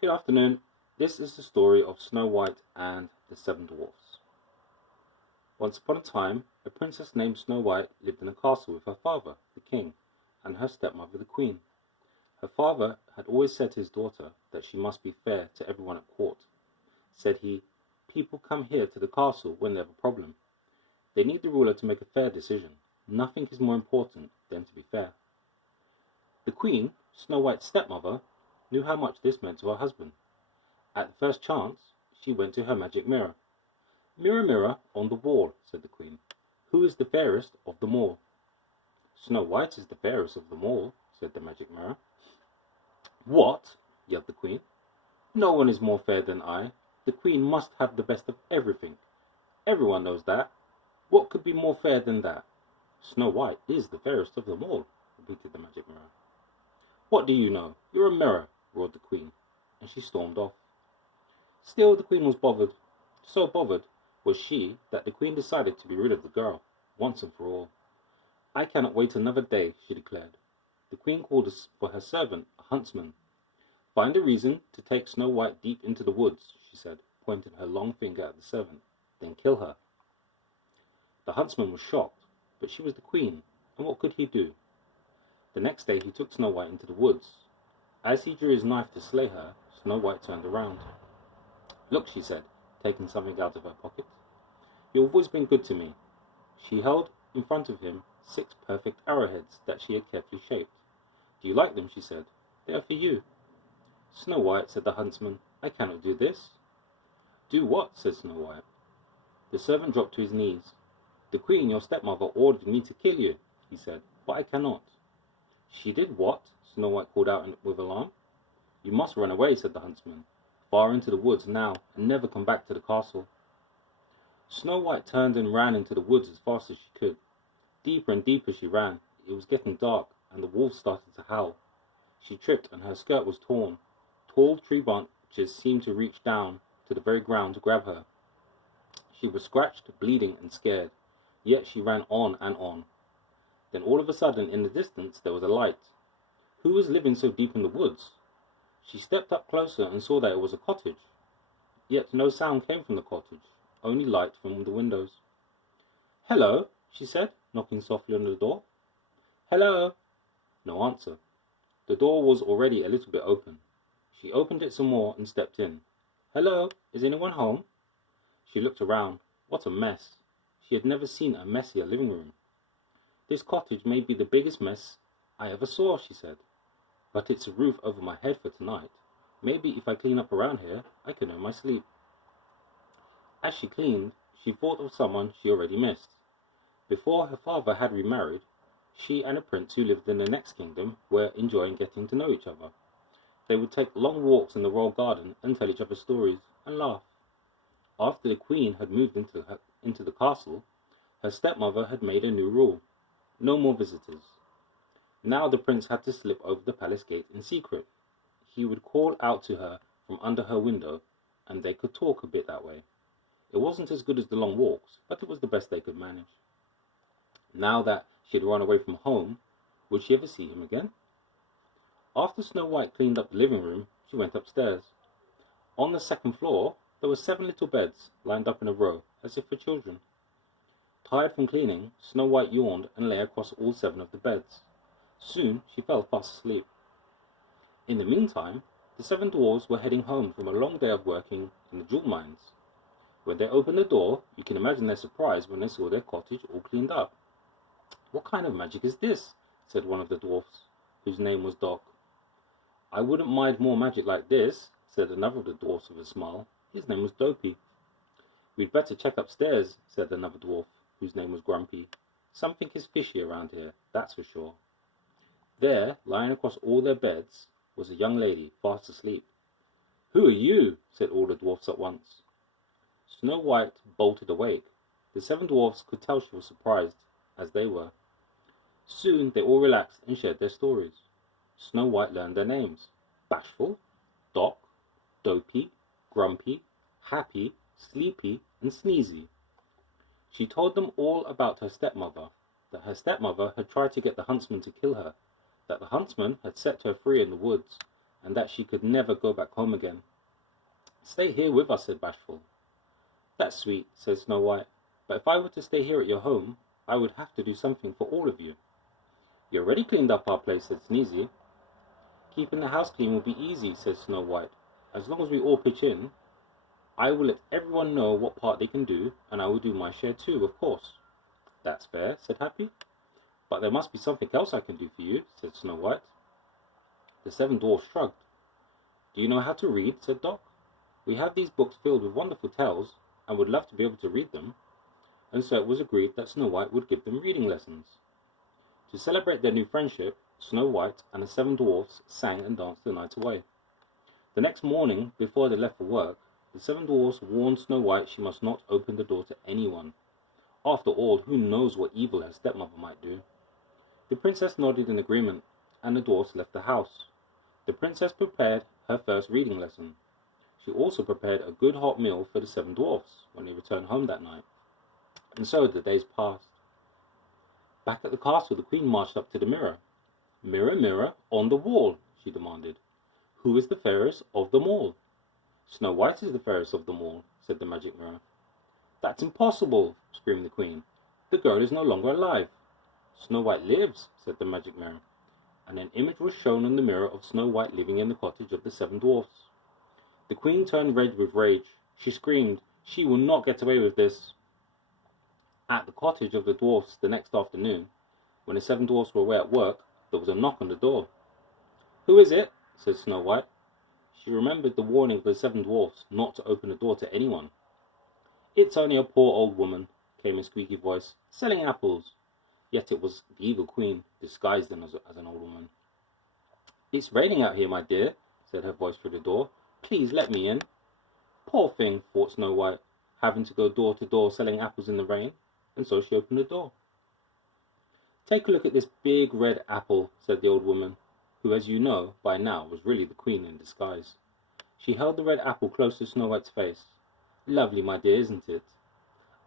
Good afternoon. This is the story of Snow White and the Seven Dwarfs. Once upon a time, a princess named Snow White lived in a castle with her father, the king, and her stepmother, the queen. Her father had always said to his daughter that she must be fair to everyone at court. Said he, "People come here to the castle when they have a problem. They need the ruler to make a fair decision. Nothing is more important than to be fair." The queen, Snow White's stepmother, knew how much this meant to her husband. At the first chance, she went to her magic mirror. "Mirror, mirror on the wall," said the queen, "who is the fairest of them all?" "Snow White is the fairest of them all," said the magic mirror. "What?" yelled the queen. "No one is more fair than I. The queen must have the best of everything. Everyone knows that. What could be more fair than that?" "Snow White is the fairest of them all," repeated the magic mirror. "What do you know? You're a mirror," roared the queen, and she stormed off. Still the queen was bothered. So bothered was she that the queen decided to be rid of the girl, once and for all. "I cannot wait another day," she declared. The queen called for her servant, a huntsman. "Find a reason to take Snow White deep into the woods," she said, pointing her long finger at the servant. "Then kill her." The huntsman was shocked, but she was the queen, and what could he do? The next day he took Snow White into the woods. As he drew his knife to slay her, Snow White turned around. "Look," she said, taking something out of her pocket. "You've always been good to me." She held in front of him 6 perfect arrowheads that she had carefully shaped. "Do you like them?" she said. "They are for you." "Snow White," said the huntsman, "I cannot do this." "Do what?" said Snow White. The servant dropped to his knees. "The queen, your stepmother, ordered me to kill you," he said, "but I cannot." "She did what?" Snow White called out with alarm. "You must run away," said the huntsman, "far into the woods now, and never come back to the castle." Snow White turned and ran into the woods as fast as she could. Deeper and deeper she ran. It was getting dark, and the wolves started to howl. She tripped, and her skirt was torn. Tall tree branches seemed to reach down to the very ground to grab her. She was scratched, bleeding, and scared, yet she ran on and on. Then all of a sudden, in the distance, there was a light. Who was living so deep in the woods? She stepped up closer and saw that it was a cottage. Yet no sound came from the cottage, only light from the windows. "Hello," she said, knocking softly on the door. "Hello." No answer. The door was already a little bit open. She opened it some more and stepped in. "Hello, is anyone home?" She looked around. What a mess. She had never seen a messier living room. "This cottage may be the biggest mess I ever saw," she said. "But it's a roof over my head for tonight. Maybe if I clean up around here, I can earn my sleep." As she cleaned, she thought of someone she already missed. Before her father had remarried, she and a prince who lived in the next kingdom were enjoying getting to know each other. They would take long walks in the royal garden and tell each other stories and laugh. After the queen had moved into the castle, her stepmother had made a new rule: no more visitors. Now the prince had to slip over the palace gate in secret. He would call out to her from under her window, and they could talk a bit that way. It wasn't as good as the long walks, but it was the best they could manage. Now that she had run away from home, would she ever see him again? After Snow White cleaned up the living room, she went upstairs. On the second floor, there were 7 little beds lined up in a row, as if for children. Tired from cleaning, Snow White yawned and lay across all 7 of the beds. Soon she fell fast asleep. In the meantime, the 7 dwarfs were heading home from a long day of working in the jewel mines. When they opened the door, you can imagine their surprise when they saw their cottage all cleaned up. "What kind of magic is this?" said one of the dwarfs, whose name was Doc. "I wouldn't mind more magic like this," said another of the dwarfs with a smile. His name was Dopey. "We'd better check upstairs," said another dwarf, whose name was Grumpy. "Something is fishy around here, that's for sure." There, lying across all their beds, was a young lady, fast asleep. "Who are you?" said all the dwarfs at once. Snow White bolted awake. The 7 dwarfs could tell she was surprised, as they were. Soon they all relaxed and shared their stories. Snow White learned their names: Bashful, Doc, Dopey, Grumpy, Happy, Sleepy, and Sneezy. She told them all about her stepmother, that her stepmother had tried to get the huntsman to kill her, that the huntsman had set her free in the woods, and that she could never go back home again. "Stay here with us," said Bashful. "That's sweet," said Snow White, "but if I were to stay here at your home, I would have to do something for all of you." "You already cleaned up our place," said Sneezy. "Keeping the house clean will be easy," said Snow White, "as long as we all pitch in. I will let everyone know what part they can do, and I will do my share too, of course." "That's fair," said Happy. "But there must be something else I can do for you," said Snow White. The seven dwarfs shrugged. "Do you know how to read?" said Doc. "We have these books filled with wonderful tales, and would love to be able to read them." And so it was agreed that Snow White would give them reading lessons. To celebrate their new friendship, Snow White and the seven dwarfs sang and danced the night away. The next morning, before they left for work, the seven dwarfs warned Snow White she must not open the door to anyone. After all, who knows what evil her stepmother might do? The princess nodded in agreement, and the dwarfs left the house. The princess prepared her first reading lesson. She also prepared a good hot meal for the seven dwarfs when they returned home that night. And so the days passed. Back at the castle, the queen marched up to the mirror. "Mirror, mirror, on the wall," she demanded, "who is the fairest of them all?" "Snow White is the fairest of them all," said the magic mirror. "That's impossible," screamed the queen. "The girl is no longer alive." "Snow White lives," said the magic mirror, and an image was shown on the mirror of Snow White living in the cottage of the seven dwarfs. The queen turned red with rage. She screamed, "She will not get away with this." At the cottage of the dwarfs the next afternoon, when the seven dwarfs were away at work, there was a knock on the door. "Who is it?" said Snow White. She remembered the warning of the seven dwarfs not to open the door to anyone. "It's only a poor old woman," came a squeaky voice, "selling apples." Yet it was the evil queen, disguised as an old woman. "It's raining out here, my dear," said her voice through the door. "Please let me in." Poor thing, thought Snow White, having to go door to door selling apples in the rain, and so she opened the door. "Take a look at this big red apple," said the old woman, who, as you know by now, was really the queen in disguise. She held the red apple close to Snow White's face. "Lovely, my dear, isn't it?"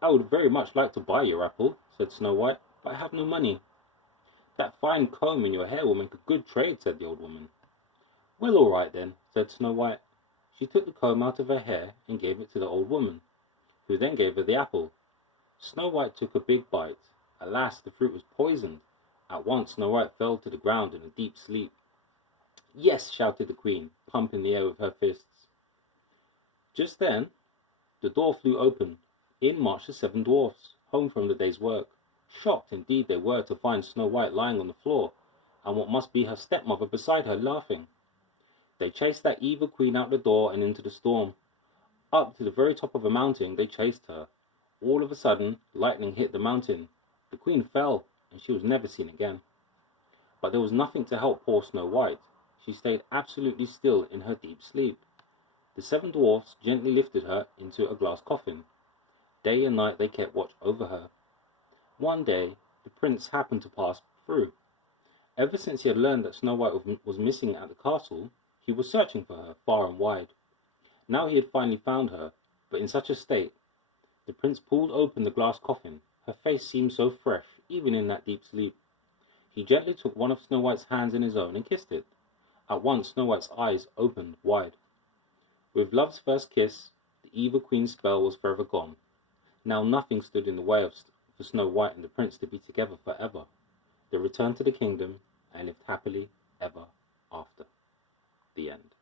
"I would very much like to buy your apple," said Snow White, "but I have no money." "That fine comb in your hair will make a good trade," said the old woman. "Well, all right then," said Snow White. She took the comb out of her hair and gave it to the old woman, who then gave her the apple. Snow White took a big bite. Alas, the fruit was poisoned. At once Snow White fell to the ground in a deep sleep. "Yes!" shouted the queen, pumping the air with her fists. Just then, the door flew open. In marched the seven dwarfs, home from the day's work. Shocked indeed they were to find Snow White lying on the floor, and what must be her stepmother beside her, laughing. They chased that evil queen out the door and into the storm. Up to the very top of a mountain they chased her. All of a sudden, lightning hit the mountain. The queen fell, and she was never seen again. But there was nothing to help poor Snow White. She stayed absolutely still in her deep sleep. The seven dwarfs gently lifted her into a glass coffin. Day and night they kept watch over her. One day, the prince happened to pass through. Ever since he had learned that Snow White was missing at the castle, he was searching for her far and wide. Now he had finally found her, but in such a state. The prince pulled open the glass coffin. Her face seemed so fresh, even in that deep sleep. He gently took one of Snow White's hands in his own and kissed it. At once Snow White's eyes opened wide. With love's first kiss, the evil queen's spell was forever gone. Now nothing stood in the way for Snow White and the prince to be together forever. They returned to the kingdom and lived happily ever after. The end.